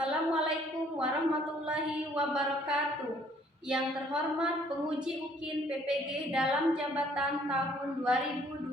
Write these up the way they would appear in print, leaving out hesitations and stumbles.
Assalamualaikum warahmatullahi wabarakatuh. Yang terhormat penguji UKIN PPG dalam jabatan tahun 2025.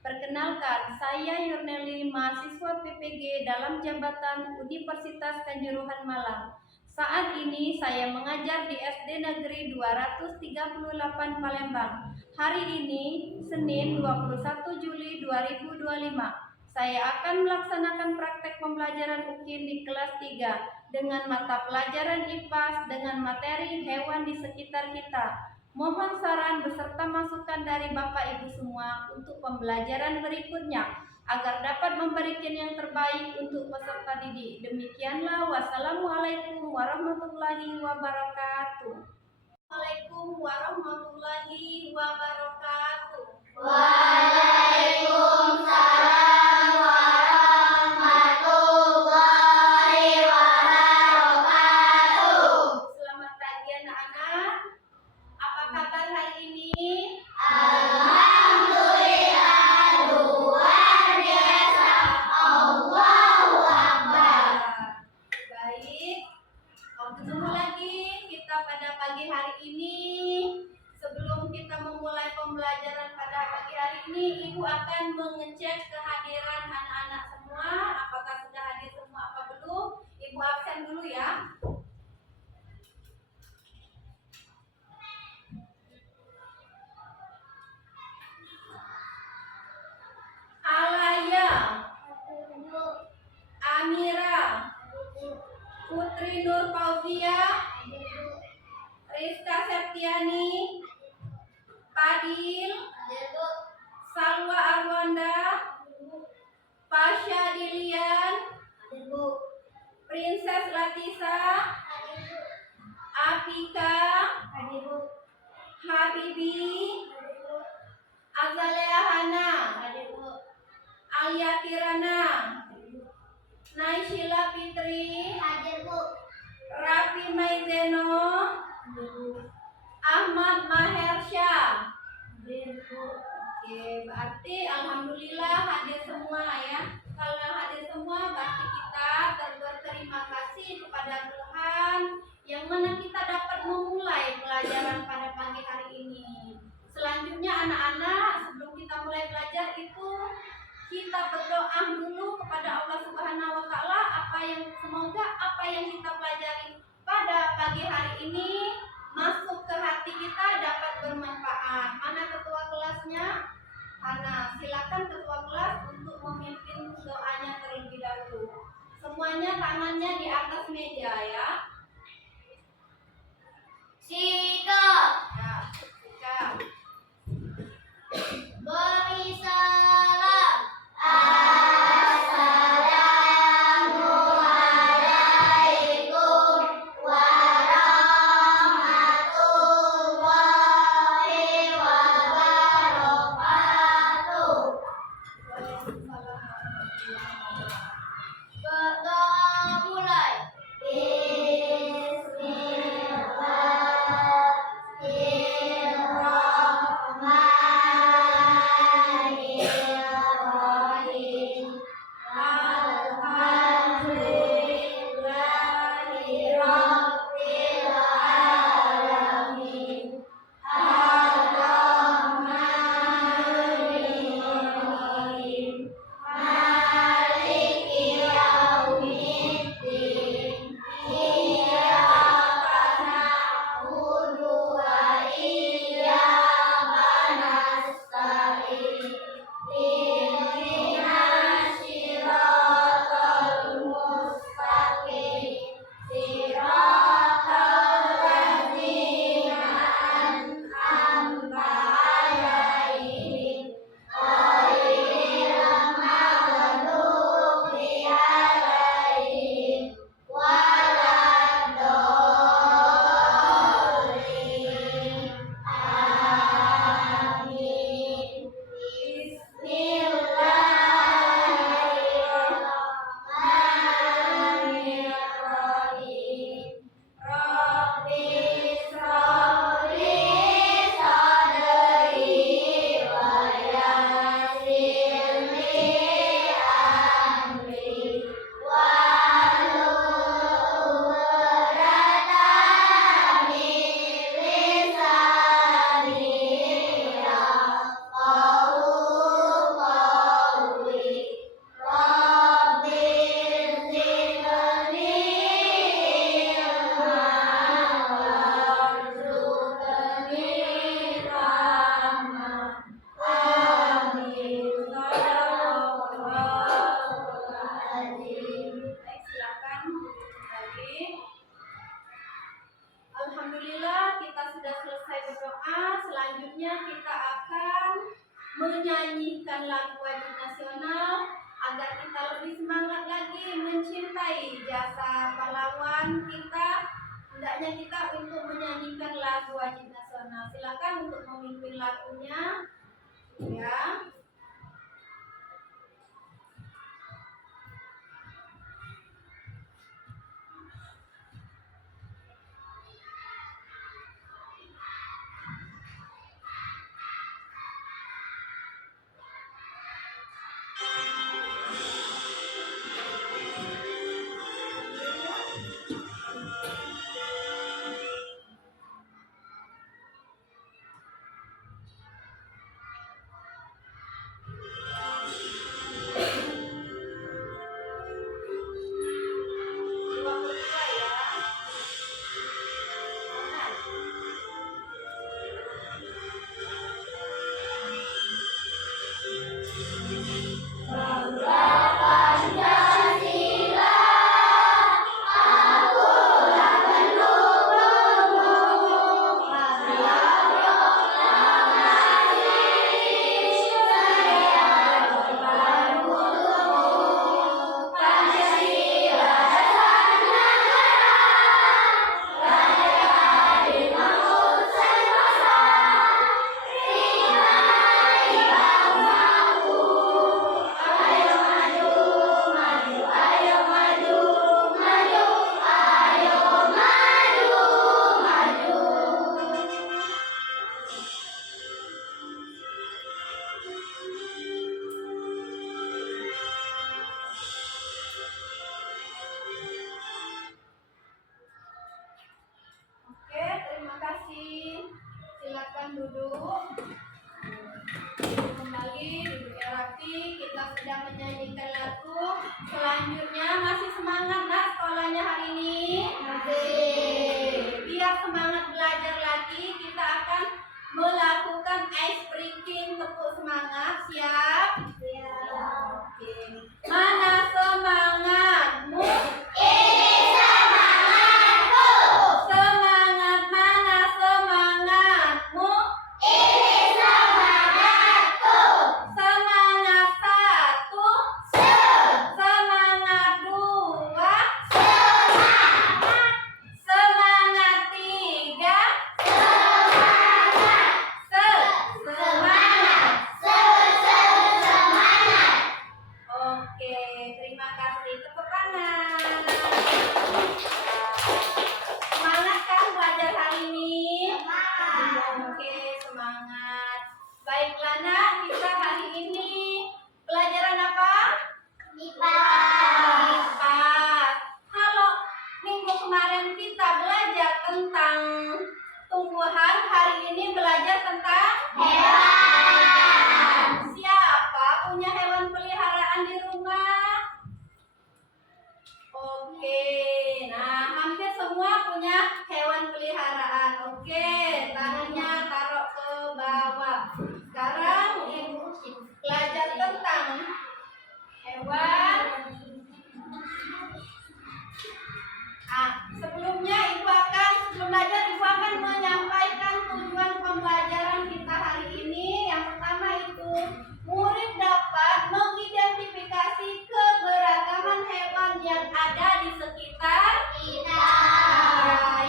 Perkenalkan, saya Yurneli, mahasiswa PPG dalam jabatan Universitas Kanjuruhan Malang. Saat ini saya mengajar di SD Negeri 238 Palembang. Hari ini, Senin 21 Juli 2025. Saya akan melaksanakan praktek pembelajaran UKIN di kelas 3 dengan mata pelajaran IPAS dengan materi hewan di sekitar kita. Mohon saran beserta masukan dari Bapak Ibu semua untuk pembelajaran berikutnya agar dapat memberikan yang terbaik untuk peserta didik. Demikianlah, wassalamualaikum warahmatullahi wabarakatuh. Assalamualaikum warahmatullahi wabarakatuh. Waalaikumsalam. Ibu akan mengecek kehadiran anak-anak semua. Apakah sudah hadir semua apa belum? Ibu absen dulu ya. Alaya, Amira, Putri Nur Fauzia, Rizka Septiani, Padil, Salwa Arwanda, Pasha Dilian, Princess Latisa, Afika, Habibi, Azalea Hana, Alia Kirana, Naisila Fitri, Raffi Maizeno, Ahmad Mahersya. Oke, berarti alhamdulillah hadir semua ya. Kalau hadir semua berarti kita berterima kasih kepada Tuhan yang mana kita dapat memulai pelajaran pada pagi hari ini. Selanjutnya anak-anak, sebelum kita mulai belajar itu kita berdoa dulu kepada Allah Subhanahu wa taala semoga apa yang kita pelajari pada pagi hari ini masuk ke hati kita, dapat bermanfaat. Mana ketua kelasnya? Hana, silakan ketua kelas untuk memimpin doanya terlebih dahulu. Semuanya tangannya di atas meja ya. Sikap. Ya, sikap. Beri salam. jasa pahlawan kita, hendaknya kita untuk menyanyikan lagu wajib nasional. Silakan untuk memimpin lagunya, ya. Oke, terima kasih. Silakan duduk. Kembali duduk yang rapi. Kita sedang menyanyikan lagu. Selanjutnya masih semangat nak sekolahnya hari ini? Biar semangat belajar lagi, kita akan melakukan ice breaking. Tepuk semangat, siap? Oke. Mana semangatmu? Semangat, mana semangatmu? Semangat satu, semangat dua, semangat tiga, semangat. Oke, terima kasih. Tepuk tangan. Semangat kan belajar hari ini? Oke, semangat. Baiklah nak, kita hari ini pelajaran apa? IPA. Kalau minggu kemarin kita belajar tentang tumbuhan, hari ini belajar tentang hewan. Siapa punya hewan peliharaan di rumah? Oke, nah hampir semua punya hewan peliharaan. Oke, tangannya taruh ke bawah. Sekarang ibu belajar tentang hewan. Sebelum belajar ibu akan menyampaikan tujuan pembelajaran kita hari ini. Yang pertama itu murid dapat mengidentifikasi keberagaman hewan yang ada di sekitar kita.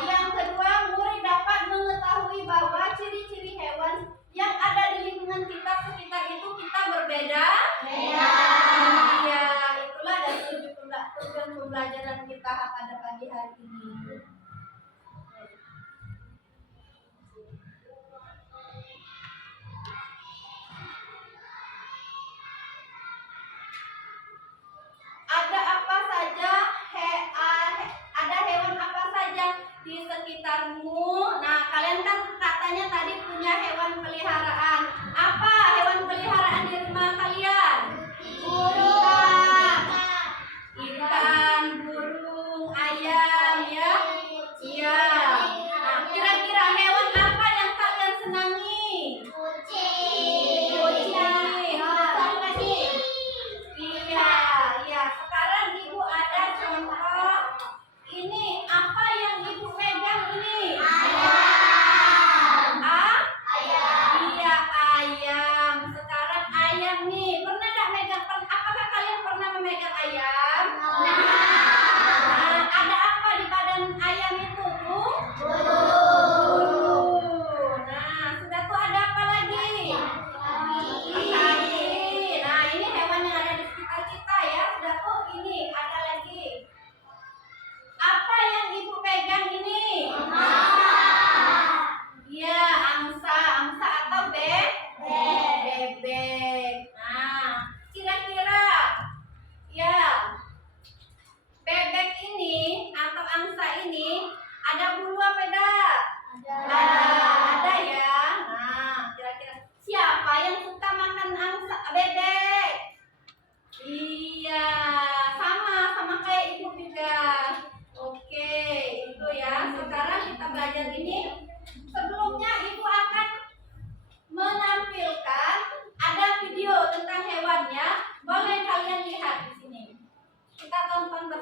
Yang kedua, murid dapat mengetahui bahwa ciri-ciri hewan yang ada di lingkungan kita sekitar itu kita berbeda. Ya, itulah dari tujuan pembelajaran kita pada pagi hari ini. Ada apa saja? Ada hewan apa saja di sekitarmu? Nah, kalian kan katanya tadi punya hewan peliharaan. Apa hewan peliharaan di rumah kalian? Burung, ikan, burung, ayam, ya.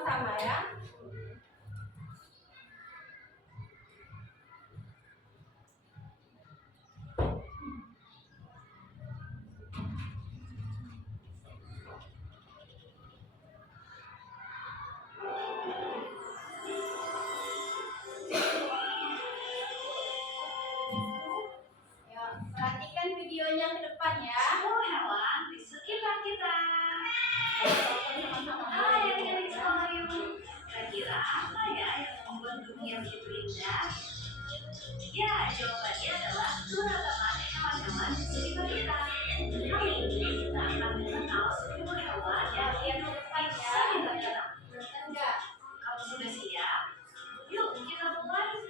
sama-sama ya. Ya, perhatikan videonya ke depan ya. Semua hewan di sekitar kita. Sama-sama. Hai adik-adik sekalian, kira-kira apa ya yang membuat dunia begitu indah? Ya, jawabannya adalah keragaman hewan-hewan di sekitar kita. Kali ini kita akan mengenal 10 hewan yang Yang ke depan ya. saling bergerak. Enggak. Kamu sudah siap? Yuk kita mulai.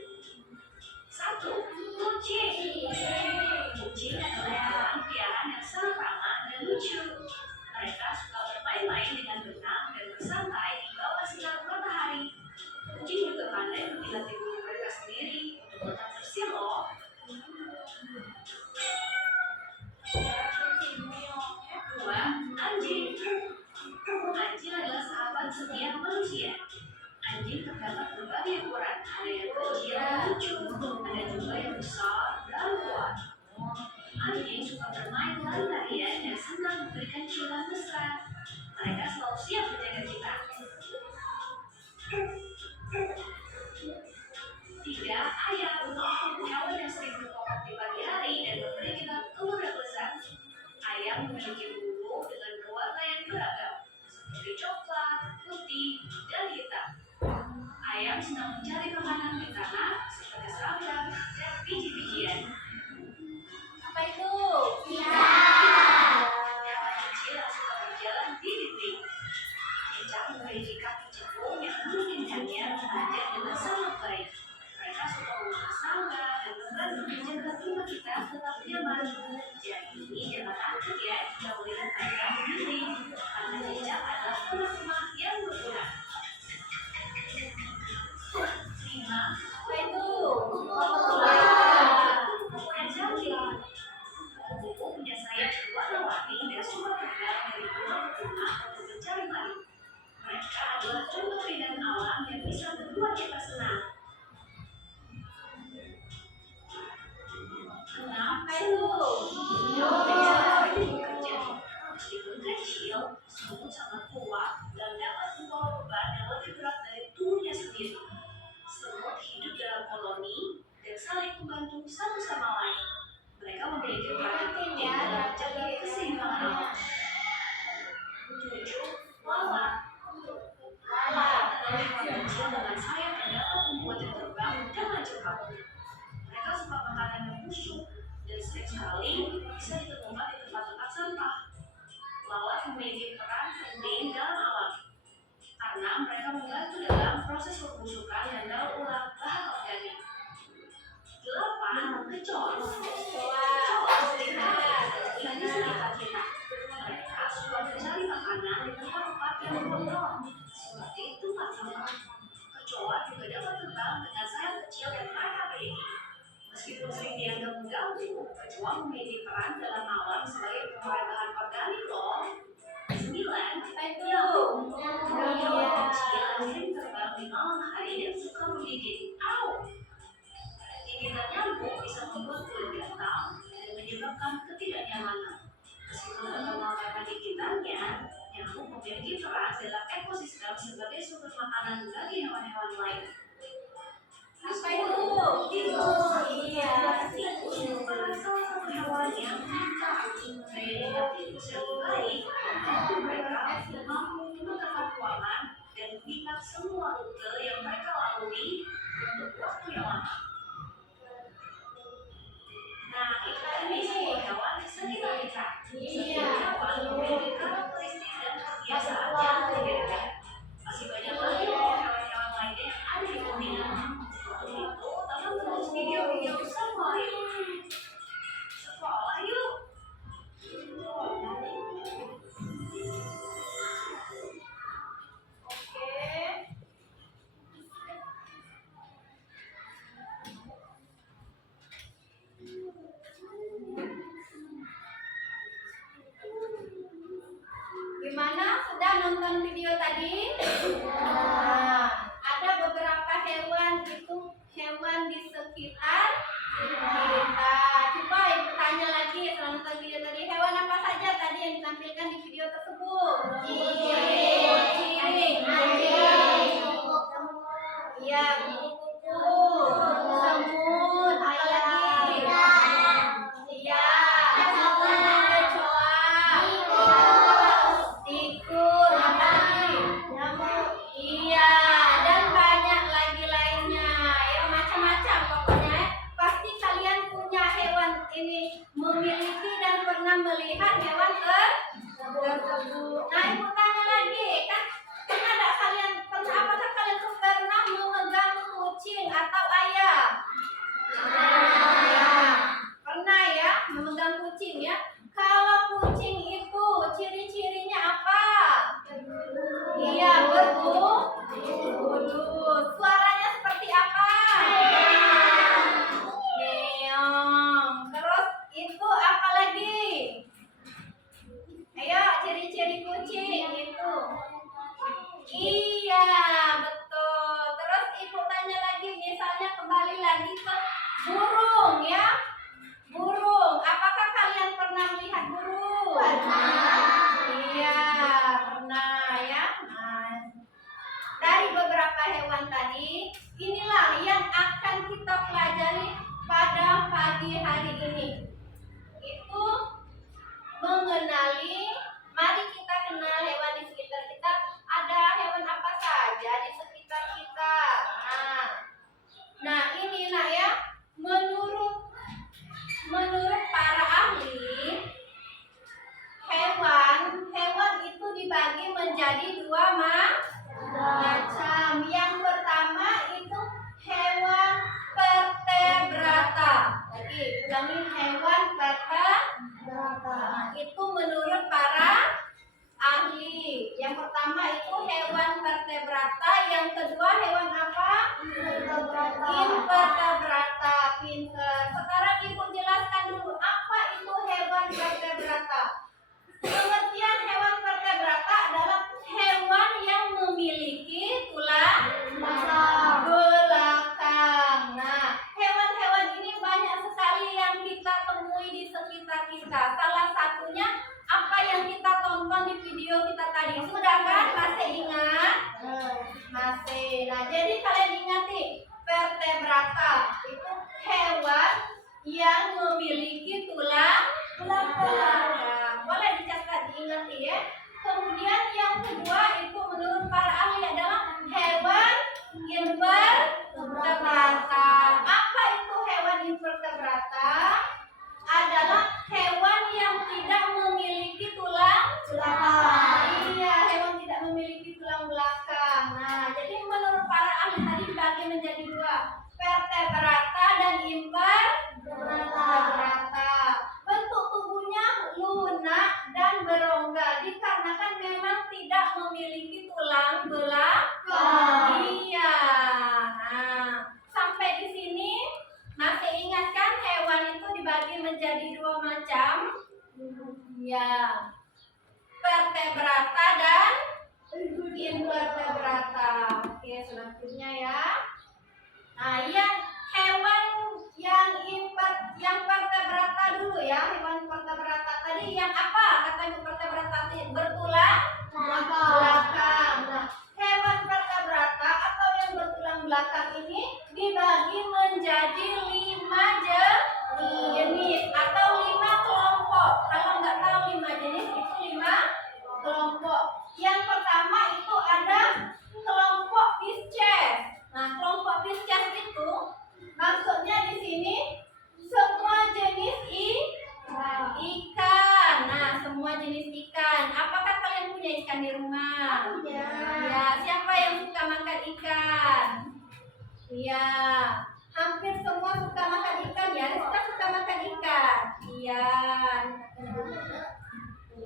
1. Kucing. Kucing adalah hewan peliharaan yang sangat ramah dan lucu. Mereka suka bermain-main dengan benang dan bersantai di bawah sinar matahari. Kucing juga pandai menjilati bulu mereka sendiri untuk tetap bersih loh. 2. Anjing. Anjing adalah sahabat setia manusia. Anjing terdapat berbagai ukuran, ada yang kecil dan lucu, ada juga yang besar dan kuat. Anjing suka bermain lari-larian dan senang memberikan ciuman mesra. Mereka selalu siap menjaga kita. 3. Ayam. Hewan yang sering berkokok di pagi hari dan memberi kita telur yang lezat. Ayam memiliki bulu dengan berwarna yang beragam, seperti coklat, putih, dan hitam. Ayam senang mencari makanan di tanah seperti serangga dan biji-bijian. Apa itu? Hewan kecil yang suka berjalan di dinding. Cicak memiliki kaki cekung yang memungkinkannya belajar dengan sangat baik. Mereka suka memakan serangga dan membantu menjaga rumah kita tetap nyaman. Jadi jangan takut ya jika melihat mereka di dinding, karena cicak adalah teman-teman yang berguna. 5. Apa itu? Ukuran cantik. Kupu punya sayap berwarna-warni dan suka terbang dari rumah ke rumah untuk mencari madu. Mereka adalah contoh keindahan alam yang bisa membuat kita senang. 6. Apa itu? Semut bekerja. Meskipun kecil, semut sangat kuat dan dapat membawa beban yang lebih berat dari tubuhnya sendiri. Semut hidup dalam koloni dan saling membantu satu sama lain. Mereka memiliki peran penting dalam menjaga keseimbangan alam. 7. Lalat. Lalat adalah hewan kecil dengan sayap yang dapat membuatnya terbang dengan cepat. Mereka suka makanan yang busuk dan sering sekali bisa ditemukan di tempat-tempat sampah. Lalat memiliki peran penting dalam alam karena mereka membantu dalam proses pembusukan dan daur ulang bahan organik. 8. Kecoa. Kecoa lihat di sekitar kita. Mereka suka mencari makanan di tempat-tempat yang kotor, seperti tempat sampah. Kecoa juga dapat terbang dengan sayap kecil yang mereka miliki. Meskipun sering dianggap mengganggu, kecoa memiliki peran dalam alam sebagai pengolahan bahan organik loh. 9. Apa itu? Nyamuk. Nyamuk kecil yang sering terbang di malam hari dan suka menggigit. Gigitan nyamuk bisa membuat kulit gatal dan menyebabkan ketidaknyamanan. Meskipun terkenal karena gigitannya, nyamuk memiliki peran dalam ekosistem sebagai sumber makanan bagi hewan-hewan lain. Apa itu? Tikus. Iya. Tikus merupakan salah satu hewan yang pintar. Gaya hidup tikus yang baik membantu mereka mampu menetapkan keuangan dan mengingat semua rute yang mereka lalui untuk waktu yang lama. Nah, ini semua hewan di sekitar kita. Setiap hewan memiliki karakteristik dan kebiasaan yang berbeda. Masih banyak lagi loh hewan-hewan lainnya yang ada di dunia. Untuk itu, tonton terus video-video sekolah yuk. Sekolah yuk. Oke. pagi hari ini itu mengenali, mari kita kenal hewan di sekitar kita. Ada hewan apa saja di sekitar kita. Nah ini nak ya, menurut para ahli, hewan itu dibagi menjadi dua macam. Yang pertama itu hewan vertebrata. Jadi ulangi, hewan vertebrata. Itu menurut para ahli. Yang pertama itu hewan vertebrata, yang kedua hewan apa? Invertebrata. Pinter. Sekarang Ibu jelaskan dulu apa itu hewan vertebrata. Pengertian hewan vertebrata adalah hewan yang memiliki tulang belakang. Nah, hewan-hewan ini banyak sekali yang kita temui di sekitar kita. Salah satunya apa yang kita tonton di video kita tadi. Sudah kan? Masih ingat? Masih. Nah, jadi kalian ingati, vertebrata itu hewan yang memiliki tulang belakang. Boleh dicatat, diingati ya. Kemudian yang kedua itu menurut para ahli adalah hewan invertebrata. Apa itu hewan invertebrata? Adalah hewan yang tidak memiliki tulang belakang. Iya, hewan tidak memiliki tulang belakang. Nah, jadi menurut para ahli tadi dibagi menjadi dua, vertebrata dan invertebrata. Bentuk tubuhnya lunak dan berongga dikarenakan memang tidak memiliki tulang belakang. Iya. Nah, sampai di sini masih ingat kan hewan itu dibagi menjadi dua macam? Ya. Vertebrata dan invertebrata. Oke, selanjutnya ya. Nah, hewan yang vertebrata dulu ya. Hewan vertebrata tadi yang apa? Kata Ibu vertebrata tadi bertulang belakang. Nah, hewan vertebrata atau yang bertulang belakang ini dibagi menjadi 5 jenis atau 5 kelompok. Kalau nggak tahu 5 jenis itu 5 kelompok. Yang pertama itu ada kelompok Pisces. Nah, kelompok Pisces itu maksudnya di sini semua jenis ikan. Nah, semua jenis ikan. Apakah kalian punya ikan di rumah? Punya. Ya, siapa yang suka makan ikan? Iya. Hampir semua suka makan ikan ya. Rizka suka makan ikan. Iya.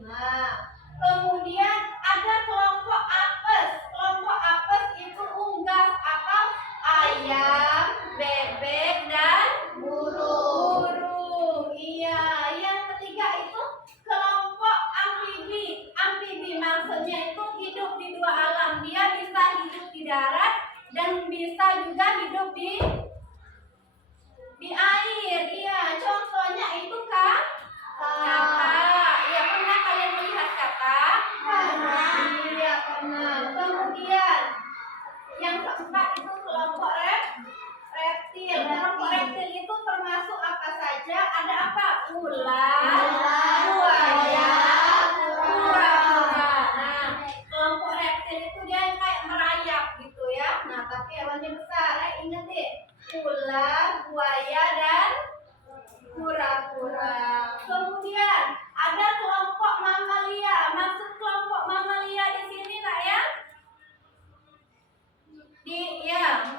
Nah, kemudian ada kelompok apes. Kelompok apes itu unggas atau ayam, bebek, dan burung. Iya. Yang ketiga itu kelompok amfibi. Amfibi maksudnya itu hidup di dua alam. Dia bisa hidup di darat dan bisa juga hidup di air. Iya. Contohnya itu kata. Iya, pernah kalian melihat kata? Pernah. Iya, pernah. Kemudian yang keempat itu kelompok reptil. Kelompok reptil itu termasuk apa saja? Ada apa? Ular, buaya, kura-kura. Nah, kelompok reptil itu dia yang kayak merayap gitu ya. Nah, tapi hewannya besar. Ingat deh, ular, buaya, dan kura-kura. Kemudian ada kelompok mamalia. Maksud kelompok mamalia di sini nak ya?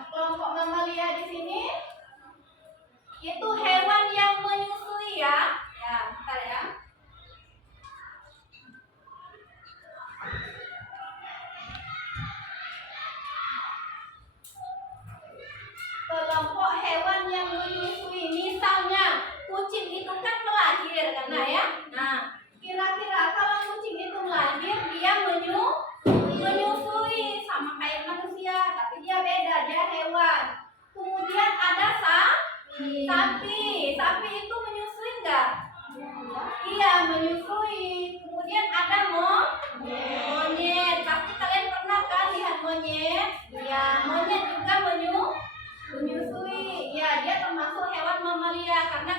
Kelompok mamalia di sini itu hewan yang menyusui ya. Ya, bentar ya. Kelompok hewan yang menyusui, misalnya kucing itu kan melahir karena ya. Nah, kira-kira kalau kucing itu melahir dia menyusui sama kayak manusia, tapi dia beda, dia hewan. Kemudian ada sapi. Sapi itu menyusui enggak? Iya, menyusui. Kemudian ada monyet. Pasti kalian pernah kan lihat monyet? Ya, monyet juga menyusui. Ya, dia termasuk hewan mamalia karena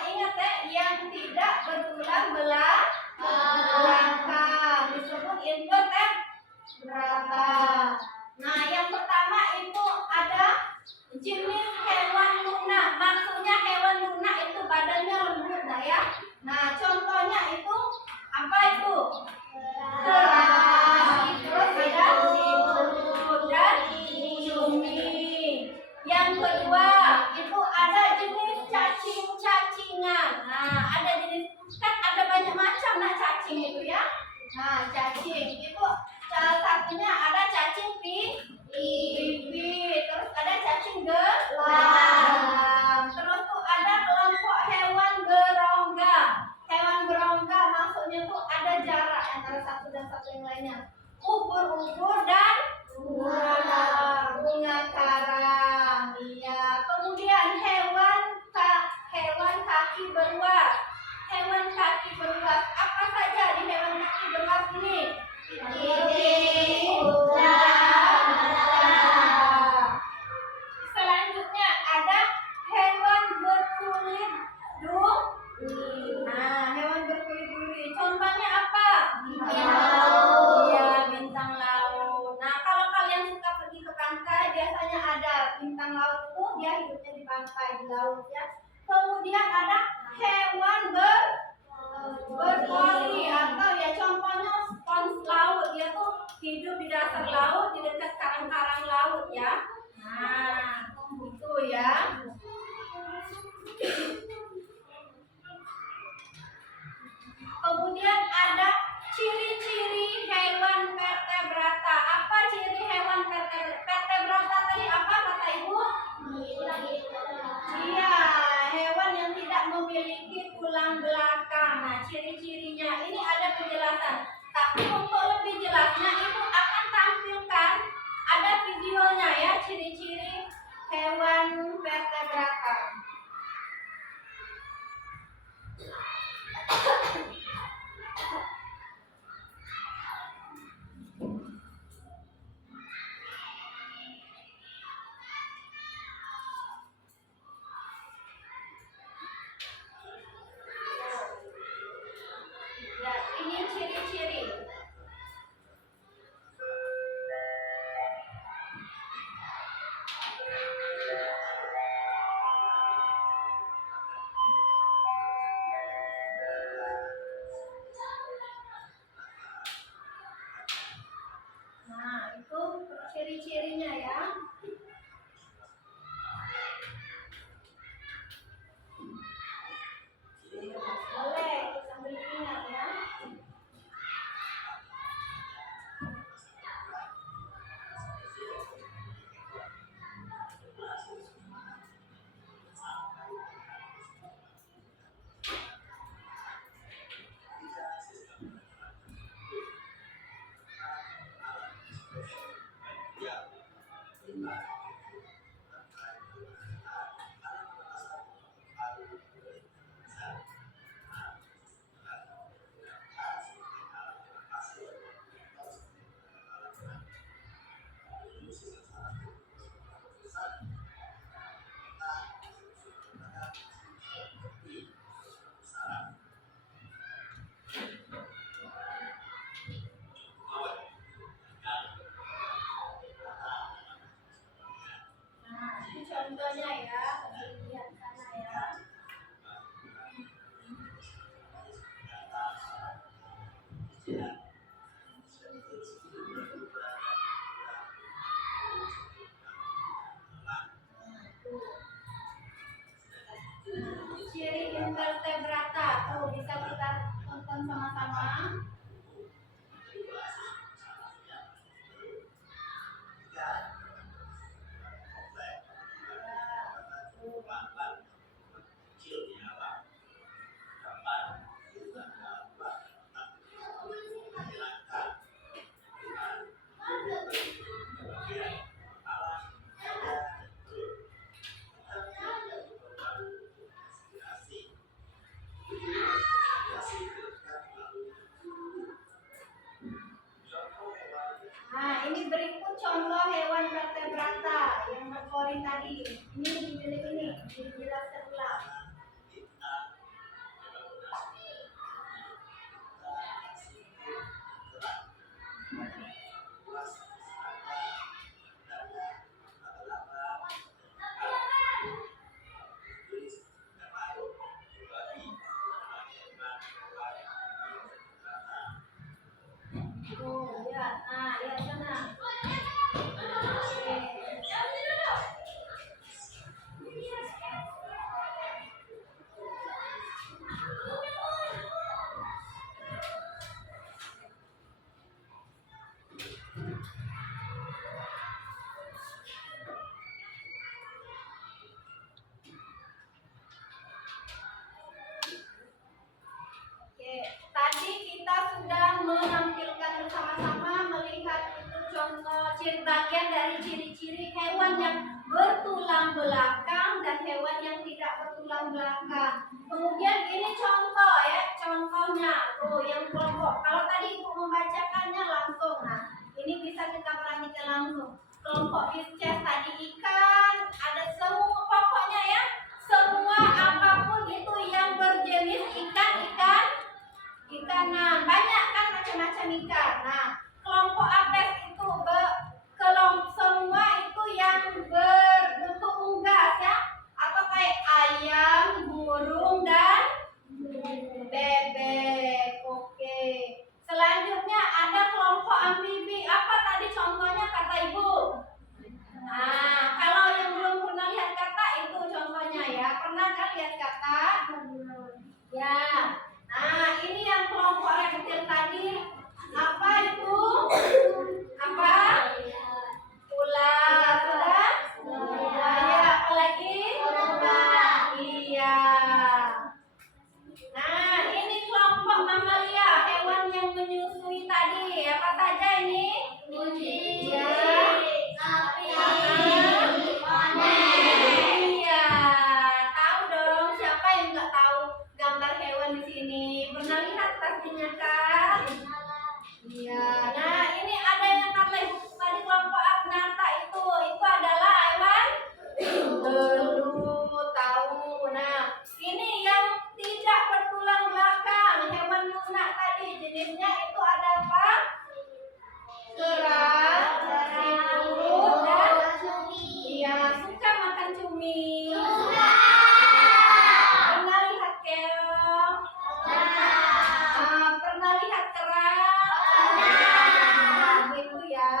ingat ya, yang tidak berulang belakang disebut invertebrata. Nah, yang pertama itu ada jenis hewan lunak. Maksudnya hewan lunak itu badannya lembut dah ya. Nah, contohnya itu apa itu? Kera. Terus ada siput dan cumi. Yang kedua itu ada jenis cacing-cacingan. Nah, ada jenis kan ada banyak macam nah cacing itu ya. Nah, cacing itu salah satunya ada cacing pipit, terus ada cacing gelang. Terus tuh ada kelompok hewan berongga. Hewan berongga maksudnya tuh ada jarak antara satu dan satu yang lainnya. Ubur-ubur dan bunga karang. Iya. Kemudian hewan kaki beruas. Hewan kaki beruas. Apa saja di hewan kaki beruas ini? Selanjutnya ada hewan berkulit duri. Nah, hewan berkulit duri. Contohnya apa? Iya, bintang laut. Nah, kalau kalian suka pergi ke pantai, biasanya ada bintang laut itu dia hidupnya di pantai di laut ya. Kemudian ada hewan berpori atau ya contohnya spons laut, dia tuh hidup di dasar laut di dekat karang-karang laut ya. Nah, itu ya. Kemudian ada ciri-ciri hewan vertebrata. Apa ciri hewan vertebrata tadi apa kata Ibu? Iya, hewan yang tidak memiliki tulang belakang. Nah, ciri-cirinya ini ada penjelasan. Tapi untuk lebih jelasnya Ibu akan tampilkan ada videonya ya, ciri-ciri hewan vertebrata. Ya, ini ciri-ciri. Nah, itu ciri-cirinya ya. Boleh sambil ingat ya. Nah, ini contohnya ya. Lihat sana ya. Ciri invertebrata tuh bisa kita tonton sama-sama. bagian dari ciri-ciri hewan yang bertulang belakang dan hewan yang tidak bertulang belakang. Kemudian ini contoh ya, contohnya tuh yang kelompok. Kalau tadi Ibu membacakannya langsung, nah ini bisa kita perhatikan langsung. Kelompok Pisces tadi ikan, ada semua pokoknya ya, semua apapun itu yang berjenis ikanan. Banyak kan macam-macam ikan. Nah, kelompok Apes itu semua itu yang berbentuk unggas ya, atau kayak ayam, burung dan bebek. Oke. Selanjutnya ada kelompok amfibi. Apa tadi contohnya kata Ibu? Nah, kalau yang belum pernah lihat kata itu contohnya ya. Pernah kan lihat kata? Ya. Nah, ini yang kelompok reptil tadi. Apa itu? Apa? Ular. Sudah? Ya, apa lagi? Iya. Nah, ini kelompok mamalia, hewan yang menyusui tadi. Apa saja ini? Kucing, Ya. sapi, Iya. Tahu dong, siapa yang nggak tahu gambar hewan di sini? Pernah lihat pastinya kan? Iya. Nah, ini ada yang tadi kelompok agnata itu adalah hewan belut. Tahu. Nah, ini yang tidak bertulang belakang, hewan lunak tadi. Jenisnya itu ada apa? Kera, siput, dan iya, suka makan cumi. Pernah lihat keong? Pernah lihat kerang? Itu ya.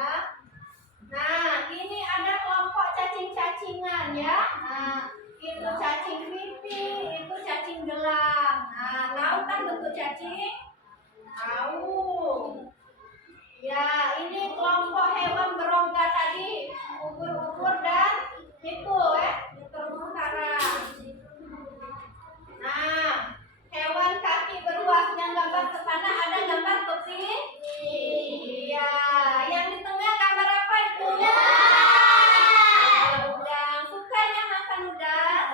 Nah, ini ada kelompok cacing-cacingan ya. Nah, itu cacing pipih, itu cacing gelang. Nah, tahu kan bentuk cacing? Tahu. Ya, ini kelompok hewan berongga tadi, ubur-ubur dan itu ya, terumbu karang. Nah, hewan kaki beruas yang gambar ke sana ada gambar kepiting. Iya, yang di tengah gambar apa itu? Udang. Sukanya makan udang?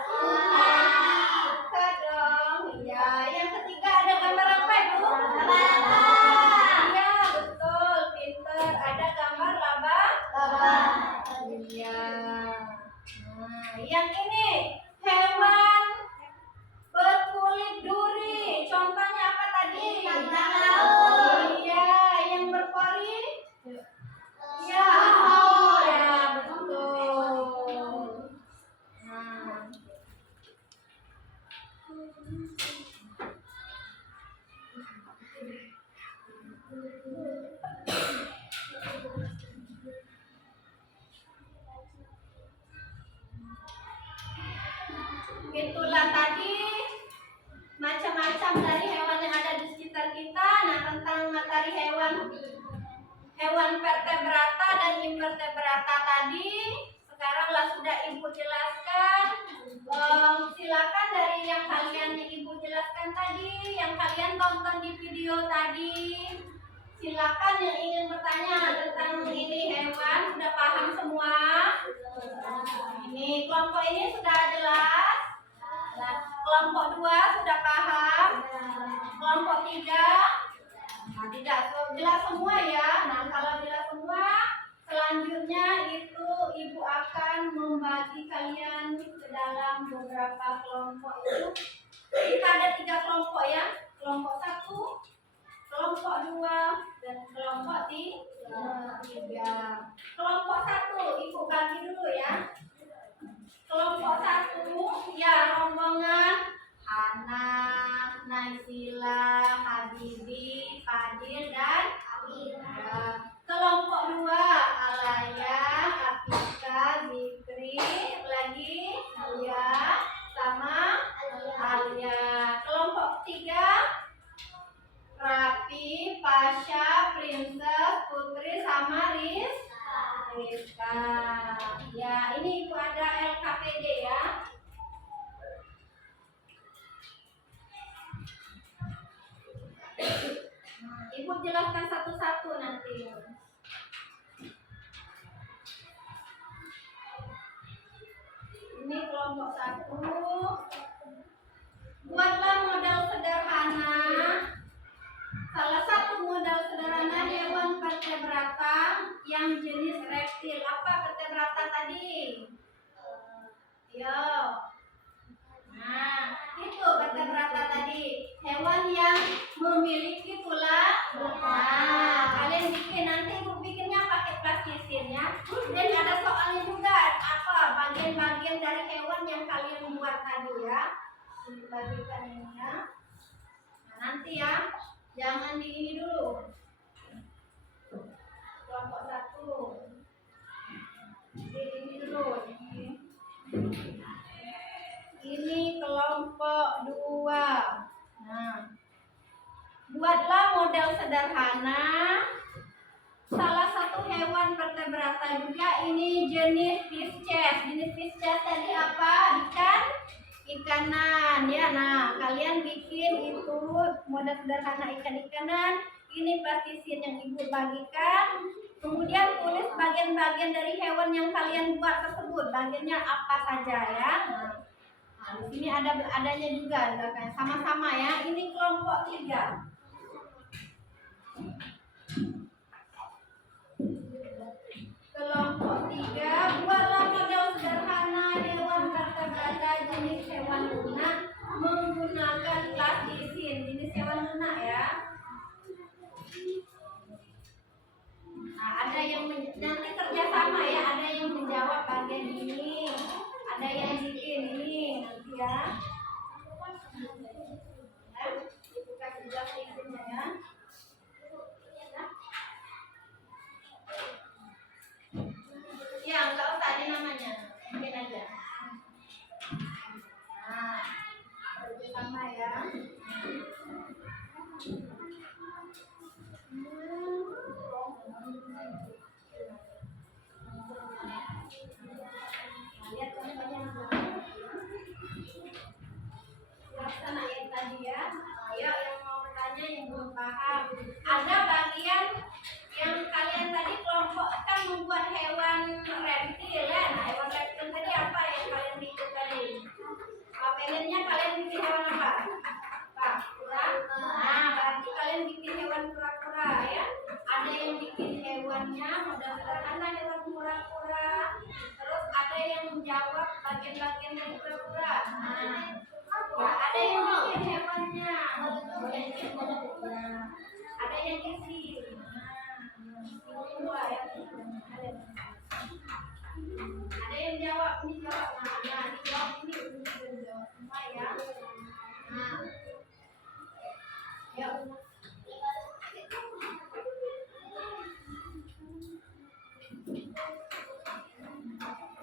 Suka dong. Iya, yang ketiga ada gambar apa itu? Iya, betul, pinter. Ada gambar laba? Iya. Nah, yang ini hewan berkulit duri. Contohnya apa tadi? Iya, yang berpori? Iya, ya betul. Nah. Itulah tadi macam-macam dari hewan yang ada di sekitar kita. Nah, tentang materi hewan vertebrata dan invertebrata tadi sekaranglah sudah Ibu jelaskan. Silakan dari yang kalian Ibu jelaskan tadi, yang kalian tonton di video tadi, silakan yang ingin bertanya tentang ini hewan sudah paham semua? Ini kelompok ini sudah jelas. Nah, kelompok 2 sudah paham. Kelompok 3 tidak jelas semua ya. Nah, kalau jelas semua, selanjutnya itu Ibu akan membagi kalian ke dalam beberapa kelompok itu. Kita ada 3 kelompok ya. Kelompok 1, kelompok 2, dan kelompok 3. Kelompok 1 Ibu bagi dulu ya. Kelompok 1 ya rombongan Hana, Naisila, Habibi, Fadil, dan Amira. Kelompok 2 Alaya, Afika, Zikri, lagi ya, sama Alia. Kelompok 3 Rapi, Pasha, Princess, Putri, sama Rizka. Ya, ini Ibu ada LKPD ya. Ibu jelaskan satu-satu nanti. bagikan ini ya. Nah, nanti ya, jangan di ini dulu. Kelompok 1. Ini dulu. Ini kelompok 2. Nah, buatlah model sederhana salah satu hewan vertebrata juga. Ini jenis Pisces. Jenis Pisces tadi apa? Ikanan ya. Nah, kalian bikin itu model sederhana ikan-ikanan. Ini plastisin yang ibu bagikan. Kemudian tulis bagian-bagian dari hewan yang kalian buat tersebut. Bagiannya apa saja ya. Nah, di sini adanya juga sama-sama ya. Ini kelompok 3. Kelompok 3, buatlah model sederhana hewan vertebrata jenis hewan lunak menggunakan plastisin. Jenis hewan lunak ya. Nah, ada yang nanti kerjasama ya. Ada yang menjawab bagian ini, ada yang bikin ini nanti ya. Ibu kasih plastisinnya ya. Ya, enggak usah ini namanya. Mungkin aja. Nah, sama ya. Lihat contohnya. Laksana yang tadi ya. Ayo yang mau bertanya yang belum paham. Ada bagian yang kalian tadi kelompokkan membuat hewan reptil ya. Nah, hewan reptil tadi apa yang kalian bikin tadi? Apelnya kalian bikin hewan apa? Kura. Nah, berarti kalian bikin hewan kura-kura ya. Ada yang bikin hewannya model sederhana hewan kura-kura. Terus ada yang menjawab bagian-bagian dari kura-kura. Nah, ya, ada yang bikin hewannya. Ada yang isi. Ada yang jawab, ini jawab. Nah, ini jawab ini jawab semua ya. Nah, ya.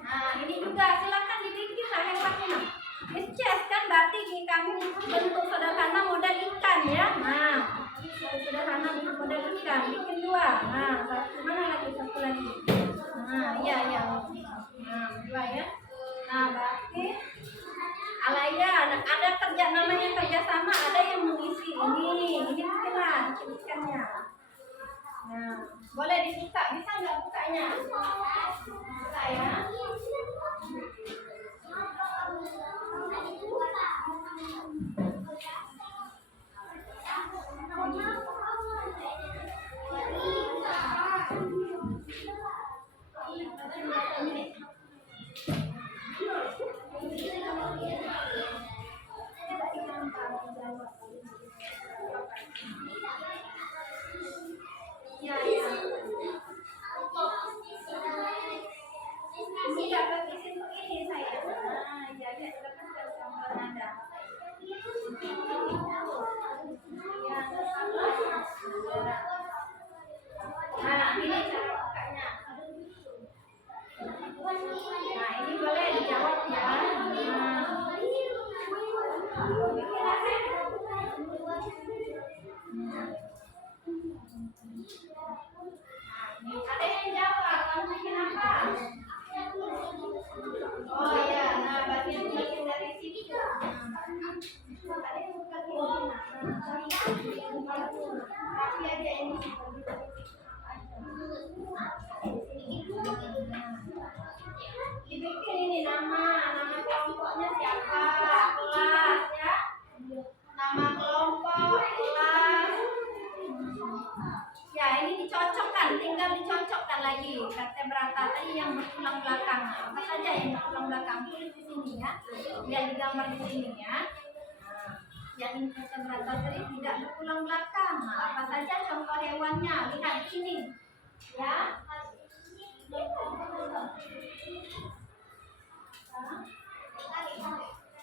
Nah, ini juga silakan dibikin lah hewannya. Pisces kan berarti kami bentuk sederhana model ikan ya. Nah, sederhana bentuk model ikan, bikin 2. Nah, mana lagi satu lagi. Nah, iya. Nah, 2 ya. Nah, berarti alaya ada kerja namanya kerjasama, ada yang mengisi ini bikinlah ikannya. Nah, boleh dibuka, bisa nggak bukanya? Bisa ya. Ya. Ini dapat isi untuk ini saya. Nah, ya, lepaskan gambar Anda. Nah, ini cara bukanya. Nah, ini boleh dijawab ya. Ada yang jawab, kamu bikin apa? Oh ya, nah bagian dari situ. Ada yang buka gini. Tapi aja ini. Dibikin ini nama kelompoknya siapa? Kelas ya. Nama kelompok, kelas. Ya, ini dicocokkan, tinggal dicocokkan lagi vertebrata tadi yang bertulang belakang. Apa saja yang bertulang belakang? Tulis di sini ya. Lihat di gambar di sini ya. Nah, yang vertebrata tadi tidak bertulang belakang. Nah, apa saja contoh hewannya? Lihat di sini. Ya.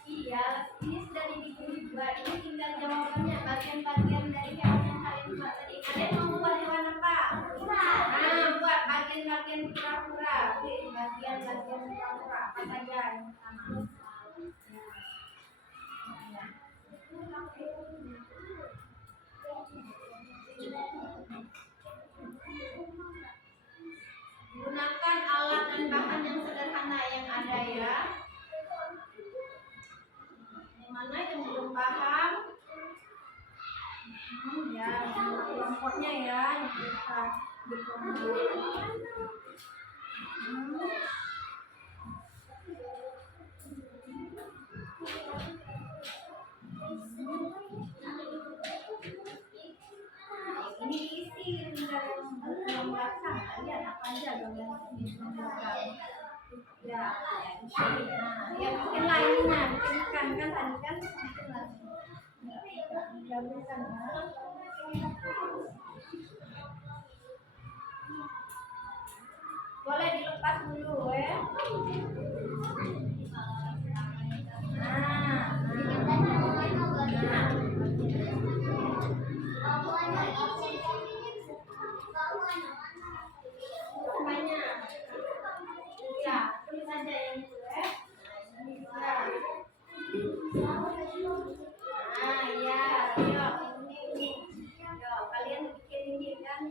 Iya, ini sudah dibikin bagian-bagian dari hewan yang kalian buat tadi. Kalian mau buat hewan apa? Nah, buat bagian-bagian kura-kura. Oke, bagian-bagian kura-kura apa saja yang pertama? Gunakan alat dan bahan yang sederhana yang ada ya. Yang mana yang belum paham? Ya, kelompoknya ya, yang bisa dikelompok. Ini isi tinggal yang belakang. Lihat apa aja bagian ini yang belakang. Ya, isi. Nah, ya bikin lainnya, bikin ikan kan tadi kan bikin lagi. Gabungkan ya. Boleh dilepas dulu ya. Banyak. Ya, tulis aja yang itu ya. Nah, ya, yuk, ini. Yuk, kalian bikin ini kan.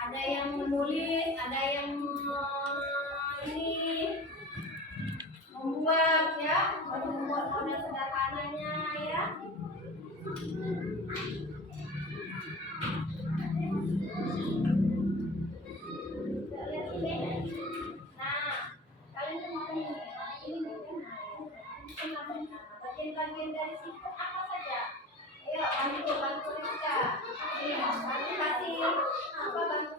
Ada yang menulis, ada yang ini membuat ya, membuat model sederhananya ya. Nah, kalian semua ini bagian-bagian dari sifat apa saja? Ayo bantu kita. Iya, bantu kasih apa bantu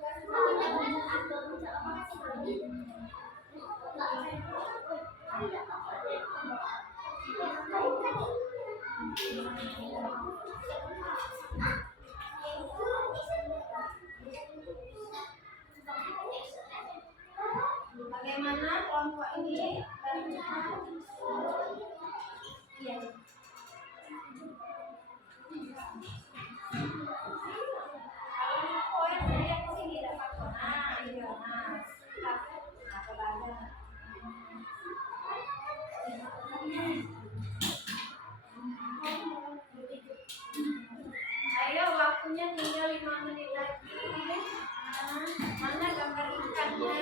bagaimana kelompok ini? Iya. Kalau poin saya ke sini dapat. Nah, iya. Nah, pelajaran. Ayo, waktunya tinggal 5 menit lagi. Nah, mana gambar ikannya?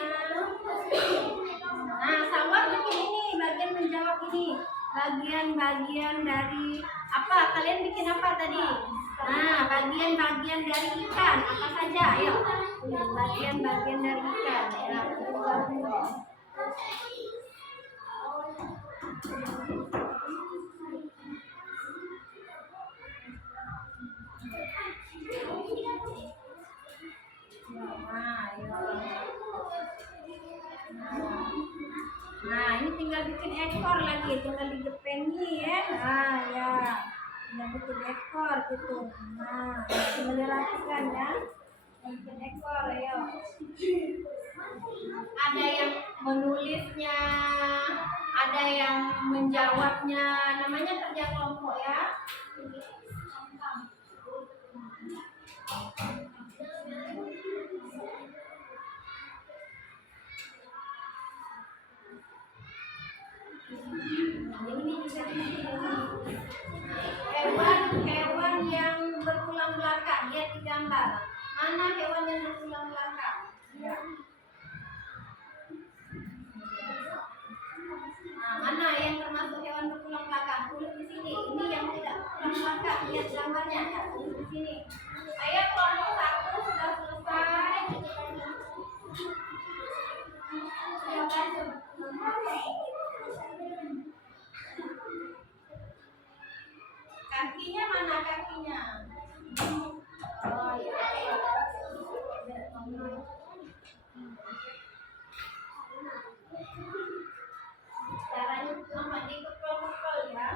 Nah, sahabat bikin ini, bagian menjawab ini. Bagian-bagian dari apa? Kalian bikin apa tadi? Nah, bagian-bagian dari ikan apa saja? Ayo. Bagian-bagian dari ikan. Ya, nah, ini tinggal bikin ekor lagi, tinggal digepengi ya. Nah, ya. Tinggal bikin ekor gitu. Nah, tinggal dirapikan ya. Bikin ekor ya. Ada yang menulisnya, ada yang menjawabnya. Namanya kerja kelompok ya. Hewan yang bertulang belakang, lihat di gambar. Mana hewan yang bertulang belakang? Ya. Nah, mana yang termasuk hewan bertulang belakang? Tulis di sini. Ini yang tidak bertulang belakang, lihat gambarnya. Ya, tulis di sini. Ayo kelompok 1 sudah selesai. Kakinya mana kakinya? Oh iya. Caranya cuma dipukul-pukul ya.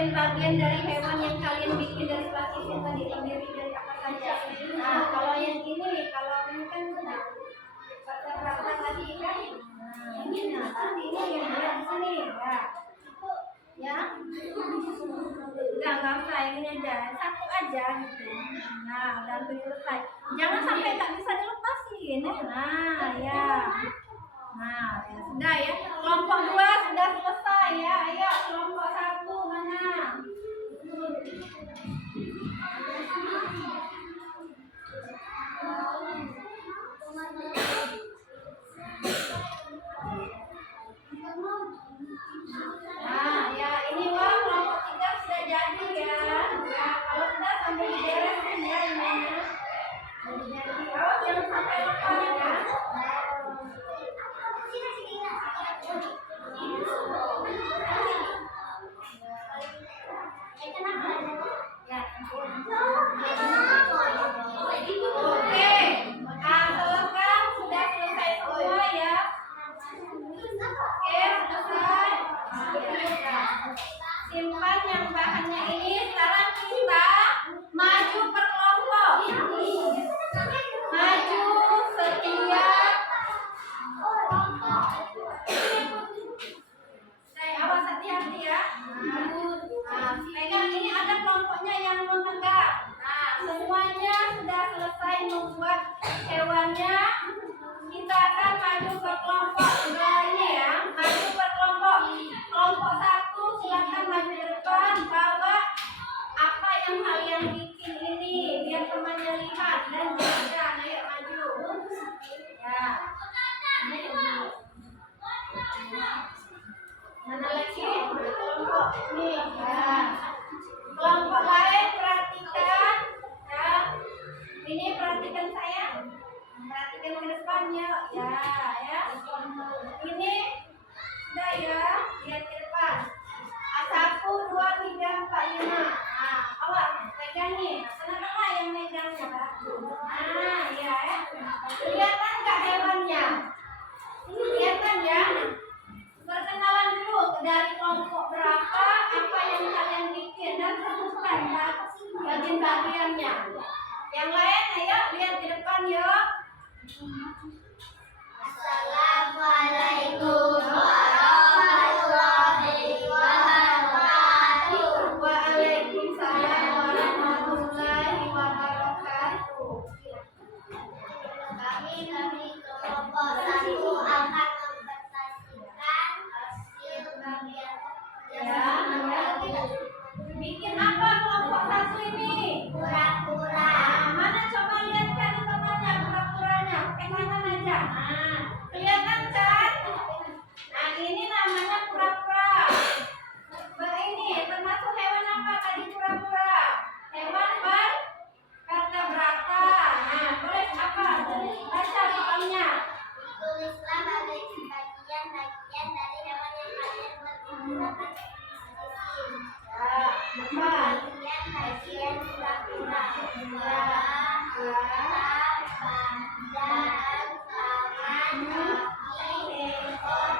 bagian-bagian dari hewan yang kalian bikin dari plastik yang tadi terdiri dari apa saja. Nah, kalau yang ini kan kata tadi kan. Nah, yang ini tadi ini yang ada di sini ya. Ya. Enggak usah yang ini aja. Satu aja gitu. Nah, udah hampir selesai. Jangan sampai nggak bisa dilepasin. Nah, ya. Nah, ya sudah ya. Kelompok 2 sudah selesai ya. Ayo kelompok 1 mana? Nah, ya ini wah kelompok 3 sudah jadi ya. Ya, kalau sudah sambil diberesin ya ininya. Jadi, awas jangan sampai lepas ya. Oke, asalkan sudah selesai semua ya. Oke, selesai. Simpan yang bahannya ini. Sekarang kita maju per kelompok. Maju setiap. Awas hati-hati ya. Nah, pegang ini ada kelompoknya yang menegak. Nah, semuanya sudah selesai membuat hewannya. Kita akan maju ke kelompok ini ya. Maju ke kelompok. Kelompok 1 silakan maju ke depan. Bawa apa yang kalian bikin ini biar temannya lihat dan jaga. Ayo maju. Ya. Mana lagi? Kelompok nih. Ya. Kelompok lain perhatikan. Ya. Ini perhatikan saya. Perhatikan ke depannya. Ya, ya. Ini sudah ya. Lihat ke depan. 1, 2, 3, 4, 5. Nah, awas pegang nih. Kenapa yang megangnya? Nah, ya. Kelihatan nggak hewannya? Kelihatan ya. Perkenalan dulu dari kelompok berapa, apa yang kalian bikin dan sebutkan bagian-bagiannya. Yang lain, ayo lihat di depan yuk. Assalamualaikum warahmatullahi wabarakatuh. Waalaikumsalam warahmatullahi wabarakatuh. Kami kelompok 1 akan mempresentasikan hasil bagian Ya, bikin apa kelompok 1 ini? kura-kura. Nah, mana coba lihatkan temannya pura-puranya. Pakai tangan aja. Nah, kelihatan kan? Nah, ini namanya pura-pura. Ini termasuk hewan apa tadi pura-pura? Hewan bervertebrata. Nah, boleh apa? Baca soalnya. Tulislah bagian-bagian dari hewan yang kalian menggunakan sisi. Ya, apa? Bagian kura-kura. Ya. Badan, tangan, kaki, ekor,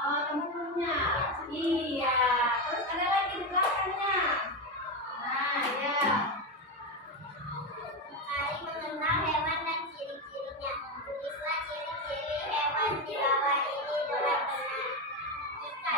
Oh, temennya. Iya. Terus ada lagi di belakangnya. Nah, ya. Mari mengenal hewan dan ciri-cirinya. Tulislah ciri-ciri hewan di bawah ini dengan benar. Jika